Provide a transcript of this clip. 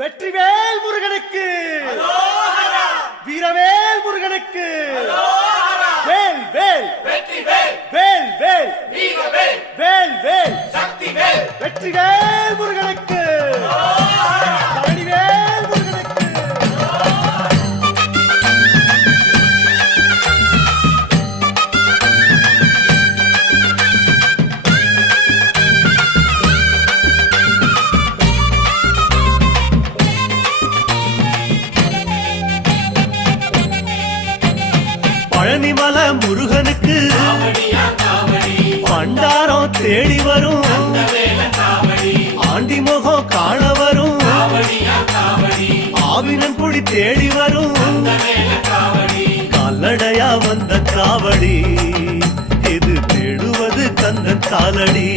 வெற்றிவேல் முருகனுக்கு, வீரவேல் முருகனுக்கு, வேல் வேல் வேல் வேல் வேல் வேல் வெற்றிவேல் முருகனுக்கு, பழனிவேல் முருகனுக்கு. பழனிமல முருகனுக்கு பண்டாரம் தேடி வரும், ஆண்டி முகம் காண வரும், ஆவினன் குடி தேடி வரும், கால்நடையா வந்த காவடி இது தேடுவது கந்தன் காலடி.